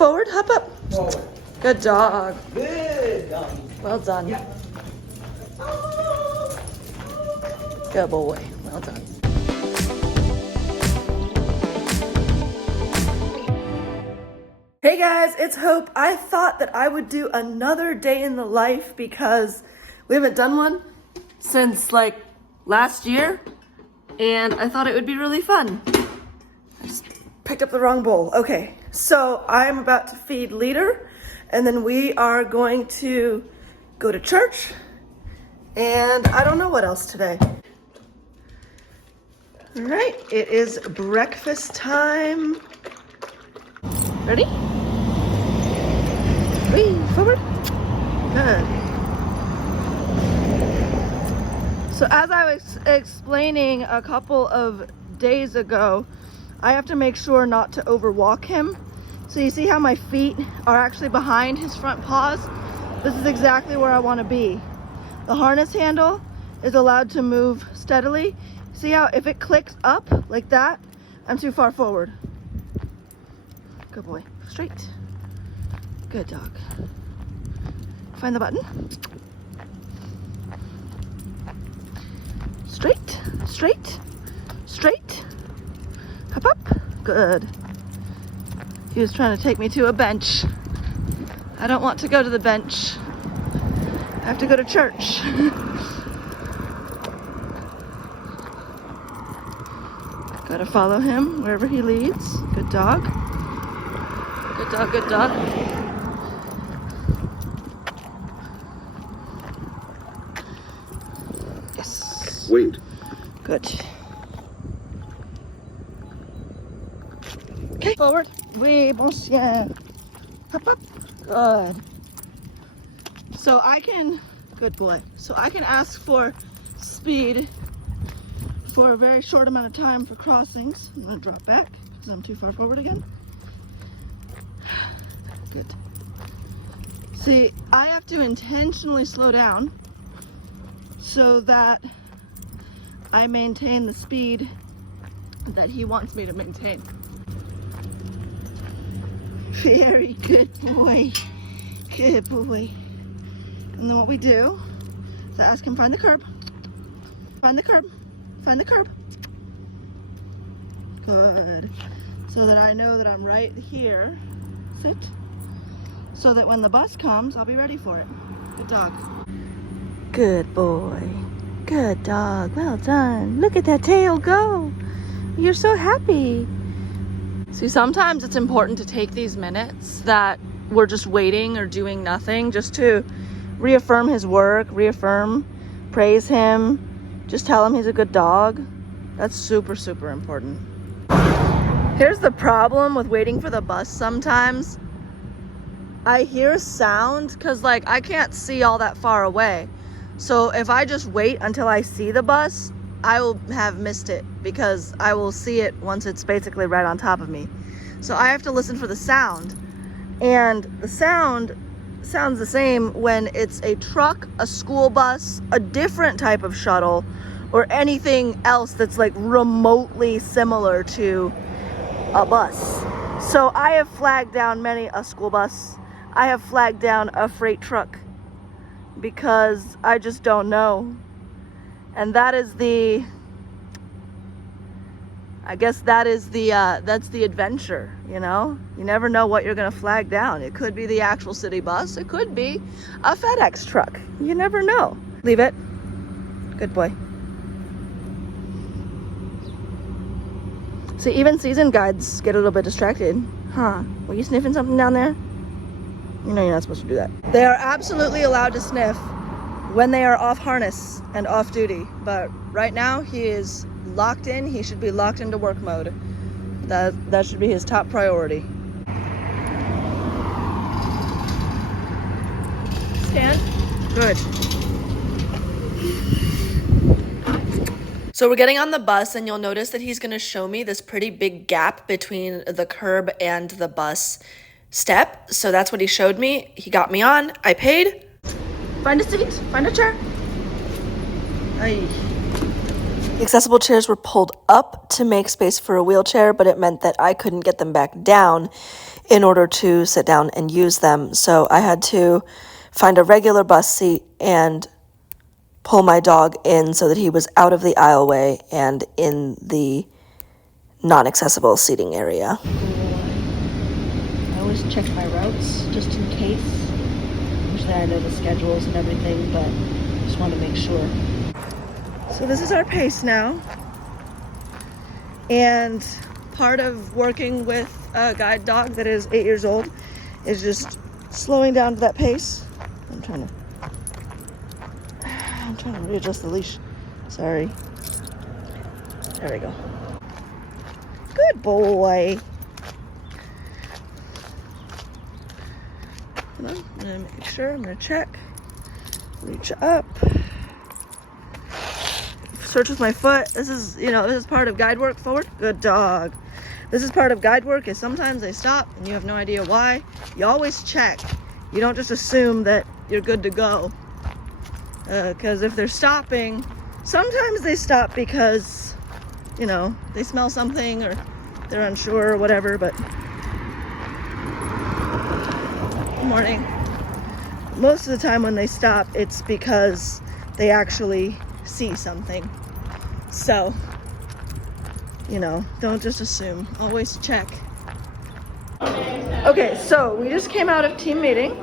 Forward, hop up. Forward. Good dog. Good dog. Well done. Yeah. Good boy. Well done. Hey guys, it's Hope. I thought that I would do another day in the life because we haven't done one since like last year, and I thought it would be really fun. I just picked up the wrong bowl. Okay, so I'm about to feed Leader, and then we are going to go to church, and I don't know what else today. All right, it is breakfast time. Ready? Wee, forward. Good. So as I was explaining a couple of days ago, I have to make sure not to overwalk him. So you see how my feet are actually behind his front paws? This is exactly where I want to be. The harness handle is allowed to move steadily. See how if it clicks up like that, I'm too far forward. Good boy. Straight. Good dog. Find the button. Straight, straight, straight. Hop up. Good. He was trying to take me to a bench. I don't want to go to the bench. I have to go to church. Gotta follow him wherever he leads. Good dog. Good dog, good dog. Yes. Wait. Good. Okay, forward. Oui, monsieur. Hop up. Good. So I can, good boy. So I can ask for speed for a very short amount of time for crossings. I'm gonna drop back because I'm too far forward again. Good. See, I have to intentionally slow down so that I maintain the speed that he wants me to maintain. Very good boy. Good boy. And then what we do is I ask him, find the curb. Find the curb. Find the curb. Good. So that I know that I'm right here. Sit. So that when the bus comes, I'll be ready for it. Good dog. Good boy. Good dog. Well done. Look at that tail go. You're so happy. See, sometimes it's important to take these minutes that we're just waiting or doing nothing just to reaffirm his work, praise him, just tell him he's a good dog. That's super, super important. Here's the problem with waiting for the bus sometimes. I hear sound because like I can't see all that far away. So if I just wait until I see the bus, I will have missed it because I will see it once it's basically right on top of me. So I have to listen for the sound. And the sound sounds the same when it's a truck, a school bus, a different type of shuttle, or anything else that's like remotely similar to a bus. So I have flagged down many a school bus. I have flagged down a freight truck because I just don't know. And that is the, I guess that is the, that's the adventure, you know? You never know what you're gonna flag down. It could be the actual city bus. It could be a FedEx truck. You never know. Leave it. Good boy. See, even season guides get a little bit distracted. Huh, were you sniffing something down there? You know you're not supposed to do that. They are absolutely allowed to sniff when they are off harness and off duty. But right now he is locked in. He should be locked into work mode. That should be his top priority. Stand. Good. So we're getting on the bus, and you'll notice that he's going to show me this pretty big gap between the curb and the bus step. So that's what he showed me. He got me on. I paid. Find a seat. Find a chair. Aye. The accessible chairs were pulled up to make space for a wheelchair, but it meant that I couldn't get them back down. in order to sit down and use them. So I had to find a regular bus seat and pull my dog in so that he was out of the aisleway and in the non-accessible seating area. I always check my routes just in case. Usually I know the schedules and everything, but just want to make sure. So this is our pace now. And part of working with a guide dog that is 8 years old is just slowing down to that pace. I'm trying to readjust the leash. Sorry. There we go. Good boy. Hold on. I'm gonna make sure. I'm gonna check. Reach up. Search with my foot. This is part of guide work. Forward. Good dog. This is part of guide work, is sometimes they stop and you have no idea why. You always check. You don't just assume that you're good to go. Because if they're stopping, sometimes they stop because, they smell something or they're unsure or whatever, but good morning. Most of the time when they stop, it's because they actually see something. So, don't just assume. Always check. Okay, so we just came out of team meeting,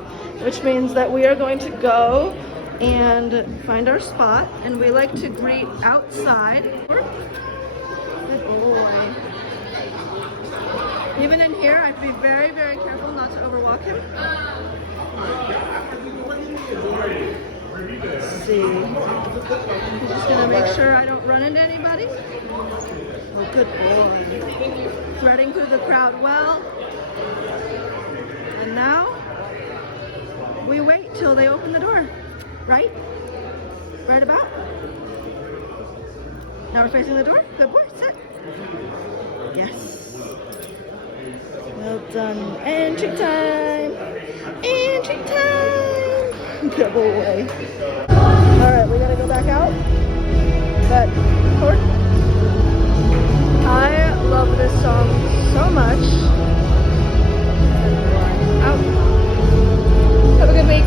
which means that we are going to go and find our spot, and we like to greet outside. Good boy. Even in here, I have to be very, very careful not to overwalk him. Let's see. I'm just gonna make sure I don't run into anybody. Oh, good boy. Threading through the crowd well. And now we wait till they open the door. Right? Right about? Now we're facing the door. Good boy. Sit. Yes. Well done. And treat time. And treat time. Good boy. Alright, we gotta go back out. But forward. I love this song so much. Out. Have a good week.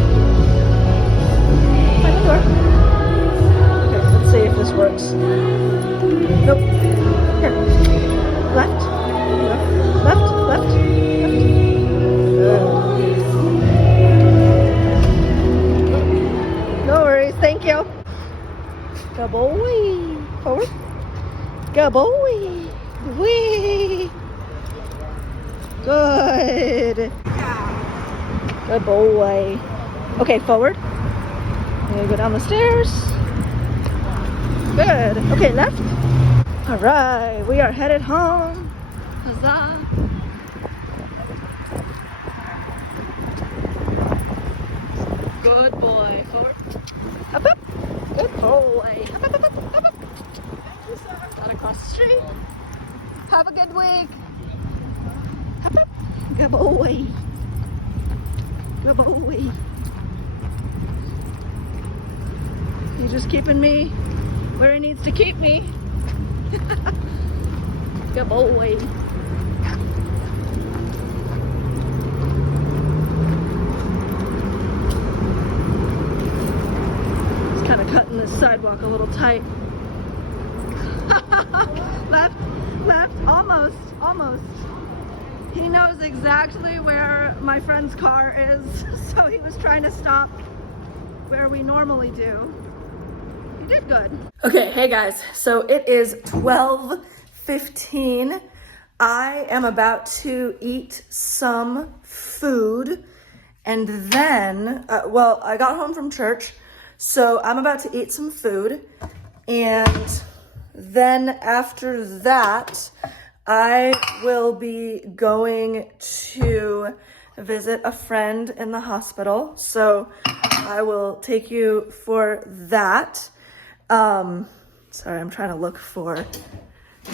Find the door. Okay, let's see if this works. Nope. Here. Left. Left. Left. Left. No worries. Thank you. Good boy. Forward. Good boy. Wee. Good. Good boy. Okay, forward. I'm gonna go down the stairs. Good. Okay, left. All right, we are headed home. Huzzah. Good boy. Forward. Up, up. Good boy. Up, up, up, up, up, up. Not across the street. Have a good week. Up, up. Good boy. Good boy. He's just keeping me where he needs to keep me. Good boy. It's kind of cutting this sidewalk a little tight. Left, left, almost, almost. He knows exactly where my friend's car is, so he was trying to stop where we normally do. You did good. Okay, hey guys, so it is 12:15. I am about to eat some food, and then, I got home from church, so I'm about to eat some food, and then after that, I will be going to visit a friend in the hospital, so I will take you for that. Sorry, I'm trying to look for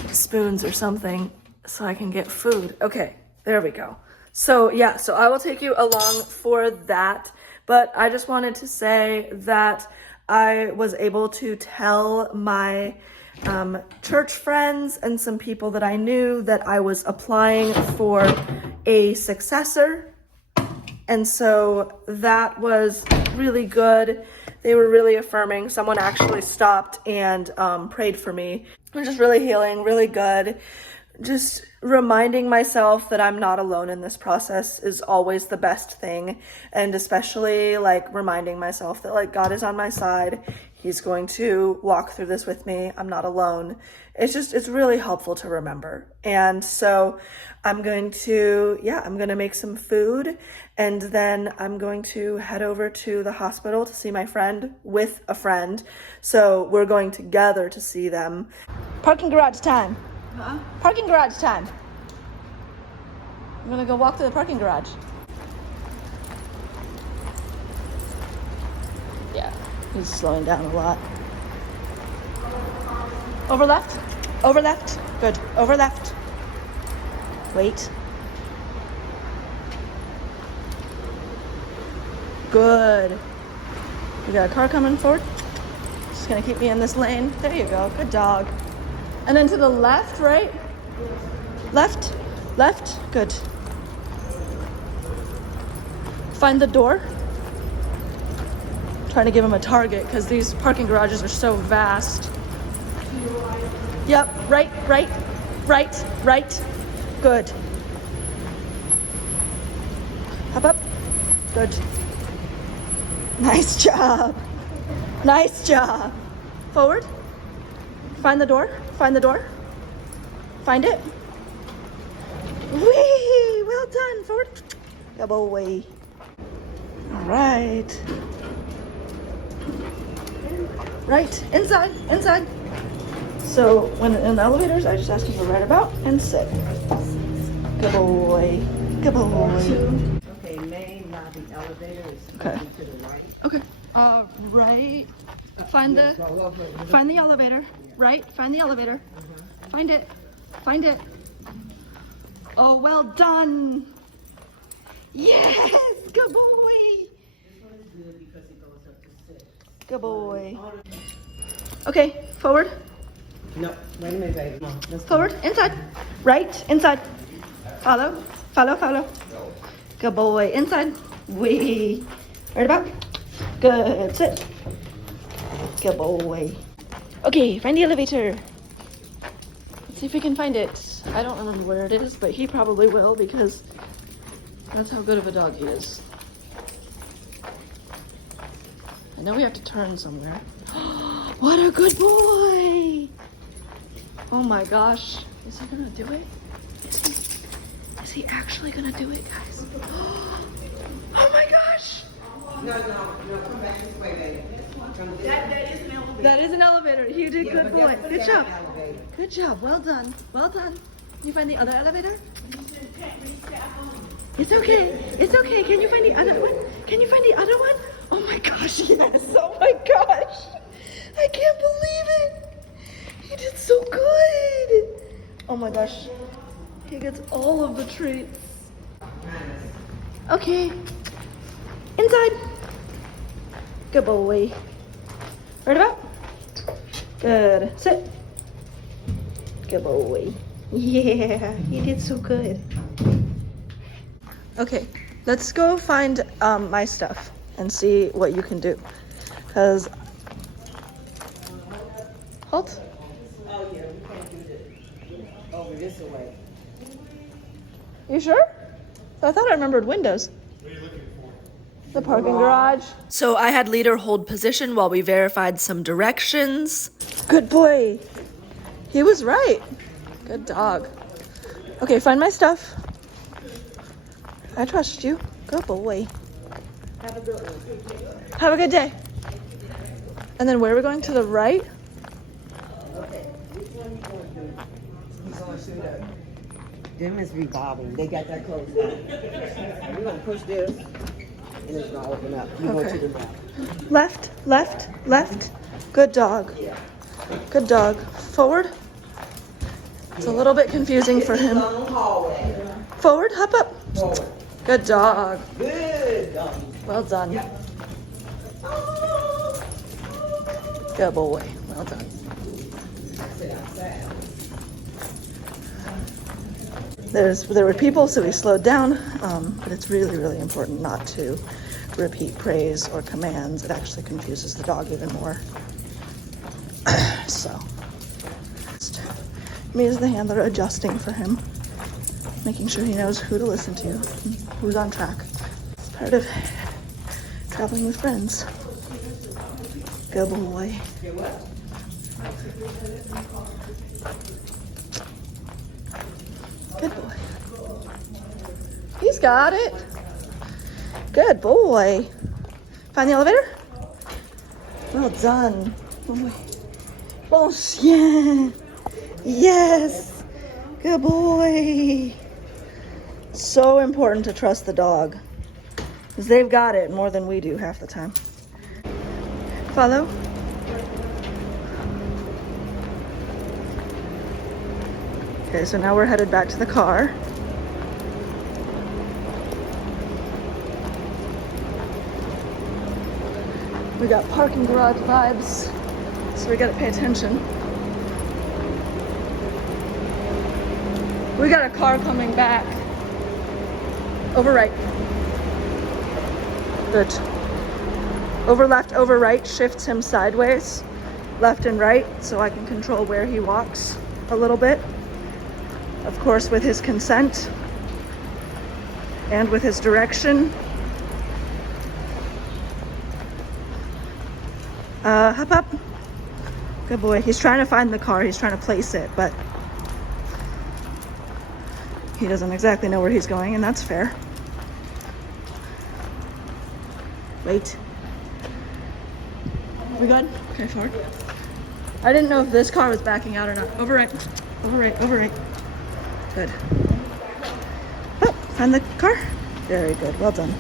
spoons or something so I can get food. Okay, there we go. So yeah, so I will take you along for that, but I just wanted to say that I was able to tell my church friends and some people that I knew that I was applying for a successor. And so that was really good. They were really affirming. Someone actually stopped and prayed for me. It was just really healing, really good. Just reminding myself that I'm not alone in this process is always the best thing. And especially like reminding myself that like God is on my side. He's going to walk through this with me. I'm not alone. It's really helpful to remember. And so I'm going to make some food, and then I'm going to head over to the hospital to see my friend with a friend. So we're going together to see them. Parking garage time. Huh? Parking garage time. I'm gonna go walk to the parking garage. Yeah, he's slowing down a lot. Over left. Over left. Good. Over left. Wait. Good. We got a car coming forward. Just gonna keep me in this lane. There you go. Good dog. And then to the left, right? Left. Left. Good. Find the door. Trying to give him a target because these parking garages are so vast. Yep, right, right, right, right. Good. Hop up. Good. Nice job. Nice job. Forward. Find the door. Find the door. Find it. Whee! Well done. Forward. Good boy. All right. Right. Inside. Inside. So when in the elevators, I just ask you to right about and sit. Good boy. Good boy. Okay, main lobby elevator is Okay. to the right. Okay. Right. Find the elevator. Right. Find the elevator. Find it. Find it. Oh, well done. Yes. Good boy. This one is good because it goes up to 6. Good boy. Okay. Forward. No, wait a minute, baby. Come on, let's go. Forward. Inside. Right. Inside. Follow. Follow. Follow. Good boy. Inside. Wee. Right about. Good. Sit. Good boy. Okay. Find the elevator. Let's see if we can find it. I don't remember where it is, but he probably will because that's how good of a dog he is. I know we have to turn somewhere. What a good boy! Oh my gosh. Is he gonna do it? Is he actually gonna do it, guys? Oh my gosh! No, come back this way, baby. That is an elevator. You did good boy. Good job. Elevator. Good job. Well done. Well done. You find the other elevator? It's okay. It's okay. Can you find the other one? Can you find the other one? Oh my gosh, yes. Oh my gosh. I can't believe it. He did so good. Oh my gosh. He gets all of the treats. Okay. Inside. Good boy. Right about. Good. Sit. Good boy. Yeah, he did so good. Okay, let's go find my stuff and see what you can do. Cause halt. Oh yeah, we can't do this. Over this way. You sure? I thought I remembered windows. The parking garage. So I had leader hold position while we verified some directions. Good boy. He was right. Good dog. Okay, find my stuff. I trust you. Good boy. Have a good one. Have a good day. And then where are we going? To the right? Okay, which one you going to do? He's going to shoot up. Them is revolving. They got that closed down. We're going to push this, and it's going to open up. You go to the left. Left, left, left. Good dog. Good dog. Forward. It's a little bit confusing for him. Long hallway. Forward, hop up. Forward. Good dog. Good dog. Well done. Good boy. Well done. Sit outside. There were people, so he slowed down, but it's really, really important not to repeat praise or commands. It actually confuses the dog even more. So, me as the handler adjusting for him, making sure he knows who to listen to, who's on track. It's part of traveling with friends. Good boy. Good boy. He's got it. Good boy. Find the elevator? Well done. Oh, yeah. Yes. Good boy. So important to trust the dog, because they've got it more than we do half the time. Follow. Okay, so now we're headed back to the car. We got parking garage vibes, so we gotta pay attention. We got a car coming back. Over right. Good. Over left, over right shifts him sideways, left and right, so I can control where he walks a little bit. Of course, with his consent and with his direction. Hop up. Good boy. He's trying to find the car. He's trying to place it, but he doesn't exactly know where he's going, and that's fair. Wait. We good? Okay, forward. I didn't know if this car was backing out or not. Over right. Over right. Over right. Good. Oh, find the car? Very good. Well done.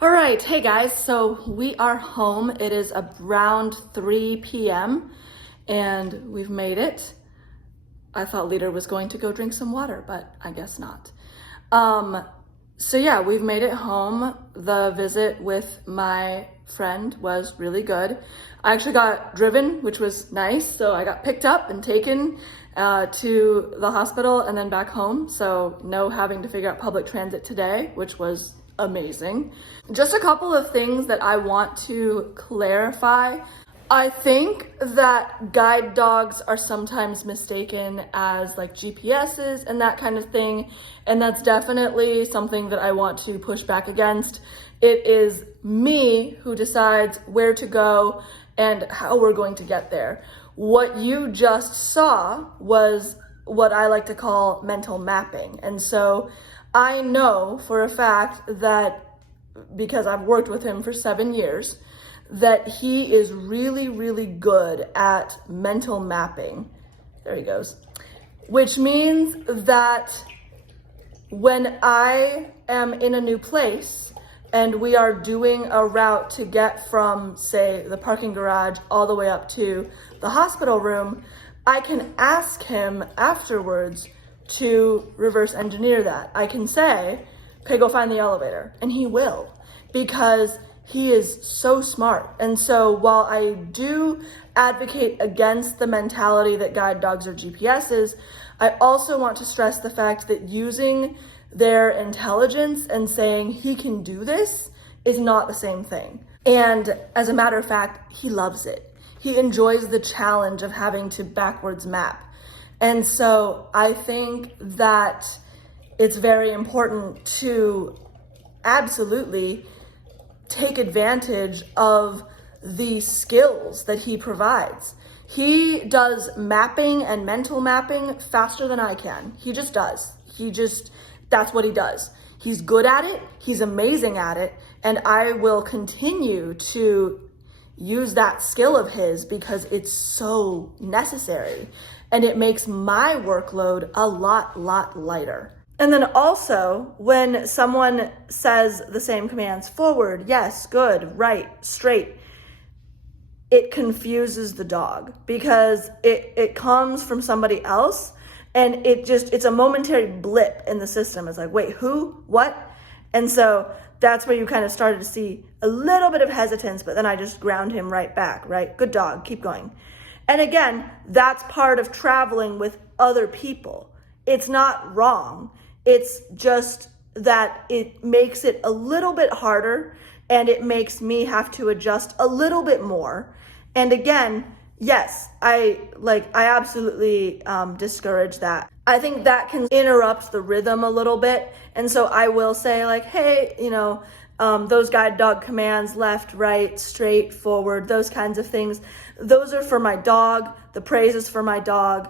All right. Hey, guys. So we are home. It is around 3 p.m. and we've made it. I thought Leader was going to go drink some water, but I guess not. So yeah, we've made it home. The visit with my friend was really good. I actually got driven, which was nice. So I got picked up and taken to the hospital and then back home. So no having to figure out public transit today, which was amazing. Just a couple of things that I want to clarify. I think that guide dogs are sometimes mistaken as like GPSs and that kind of thing. And that's definitely something that I want to push back against. It is me who decides where to go and how we're going to get there. What you just saw was what I like to call mental mapping. And so I know for a fact that, because I've worked with him for 7 years, that he is really, really good at mental mapping. There he goes. Which means that when I am in a new place and we are doing a route to get from, say, the parking garage all the way up to the hospital room, I can ask him afterwards to reverse engineer that. I can say, okay, go find the elevator, and he will, because he is so smart. And so while I do advocate against the mentality that guide dogs are GPSs, I also want to stress the fact that using their intelligence and saying he can do this is not the same thing. And as a matter of fact, he loves it. He enjoys the challenge of having to backwards map. And so I think that it's very important to absolutely take advantage of the skills that he provides. He does mapping and mental mapping faster than I can. He just does. That's what he does. He's good at it. He's amazing at it. And I will continue to use that skill of his because it's so necessary. And it makes my workload a lot lighter. And then also, when someone says the same commands, forward, yes, good, right, straight, it confuses the dog because it comes from somebody else, and it's a momentary blip in the system. It's like, wait, who, what? And so that's where you kind of started to see a little bit of hesitance, but then I just ground him right back, right? Good dog, keep going. And again, that's part of traveling with other people. it's not wrong. It's just that it makes it a little bit harder, and it makes me have to adjust a little bit more. And again, yes, I absolutely discourage that. I think that can interrupt the rhythm a little bit. And so I will say like, hey, those guide dog commands, left, right, straight, forward, those kinds of things, those are for my dog. The praise is for my dog.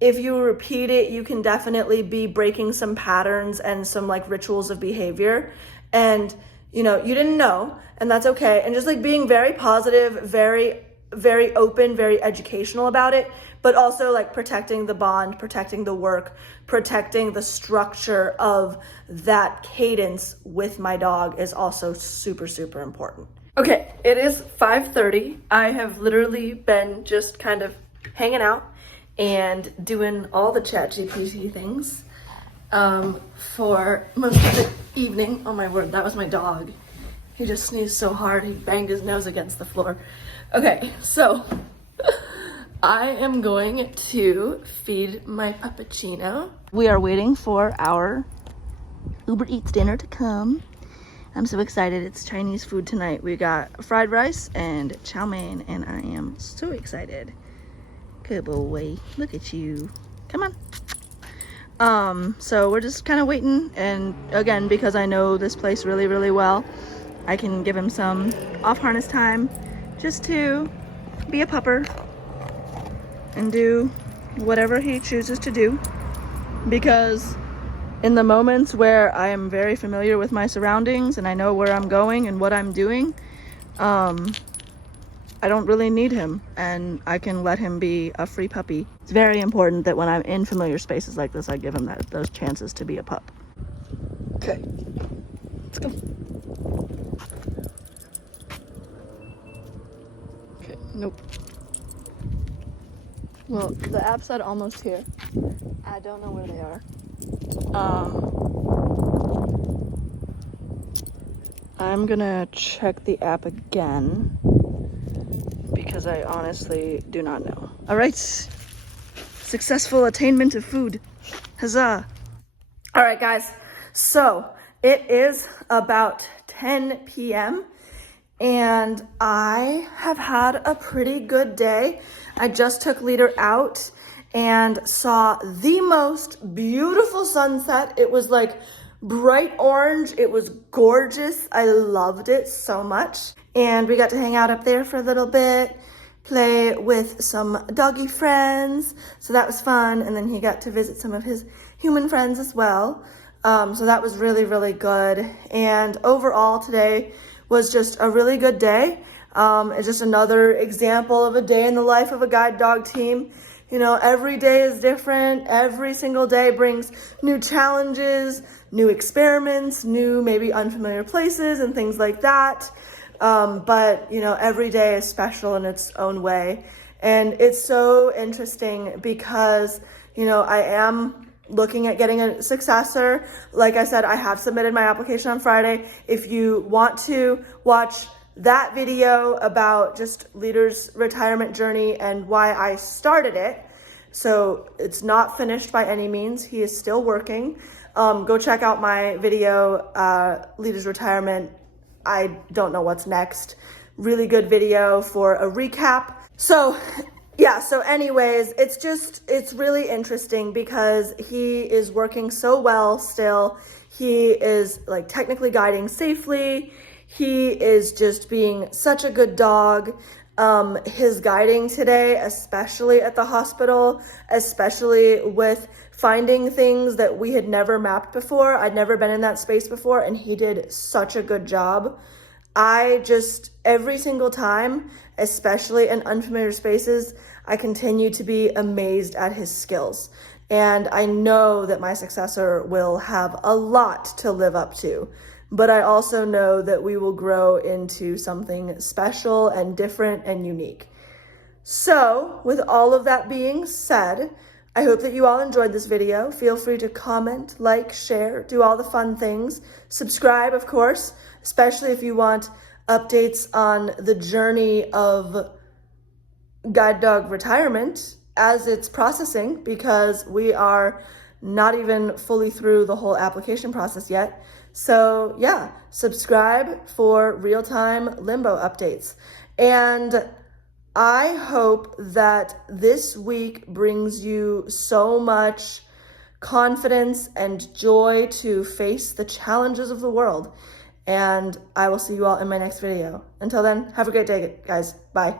If you repeat it, you can definitely be breaking some patterns and some like rituals of behavior. And, you didn't know, and that's okay. And just like being very positive, very, very open, very educational about it, but also like protecting the bond, protecting the work, protecting the structure of that cadence with my dog is also super, super important. Okay, it is 5:30. I have literally been just kind of hanging out and doing all the ChatGPT things for most of the evening. Oh my word, that was my dog. He just sneezed so hard, he banged his nose against the floor. Okay, so I am going to feed my puppuccino. We are waiting for our Uber Eats dinner to come. I'm so excited. It's Chinese food tonight. We got fried rice and chow mein, and I am so excited. Good boy. Look at you. Come on. So we're just kind of waiting, and again, because I know this place really, really well, I can give him some off harness time just to be a pupper and do whatever he chooses to do, because in the moments where I am very familiar with my surroundings and I know where I'm going and what I'm doing, I don't really need him, and I can let him be a free puppy. It's very important that when I'm in familiar spaces like this, I give him those chances to be a pup. Okay, let's go. Okay, nope. Well, the app said almost here. I don't know where they are. I'm gonna check the app again because I honestly do not know. All right, successful attainment of food. Huzzah. All right, guys, so it is about 10 p.m. and I have had a pretty good day. I just took Leader out and saw the most beautiful sunset. It was like bright orange. It was gorgeous. I loved it so much. And we got to hang out up there for a little bit, play with some doggy friends. So that was fun. And then he got to visit some of his human friends as well. So that was really, really good. And overall today was just a really good day. It's just another example of a day in the life of a guide dog team. Every day is different. Every single day brings new challenges, new experiments, new maybe unfamiliar places and things like that. But every day is special in its own way. And it's so interesting because, I am looking at getting a successor. Like I said, I have submitted my application on Friday. If you want to watch that video about just Leader's retirement journey and why I started it, so it's not finished by any means. He is still working. Go check out my video, Leader's retirement. I don't know what's next. Really good video for a recap. So yeah, so anyways, it's really interesting because he is working so well still. He is like technically guiding safely. He is just being such a good dog. His guiding today, especially at the hospital, especially with finding things that we had never mapped before. I'd never been in that space before, and he did such a good job. Every single time, especially in unfamiliar spaces, I continue to be amazed at his skills. And I know that my successor will have a lot to live up to. But I also know that we will grow into something special and different and unique. So, with all of that being said, I hope that you all enjoyed this video. Feel free to comment, like, share, do all the fun things. Subscribe, of course, especially if you want updates on the journey of guide dog retirement as it's processing, because we are not even fully through the whole application process yet. So yeah, subscribe for real-time limbo updates. And I hope that this week brings you so much confidence and joy to face the challenges of the world. And I will see you all in my next video. Until then, have a great day, guys. Bye.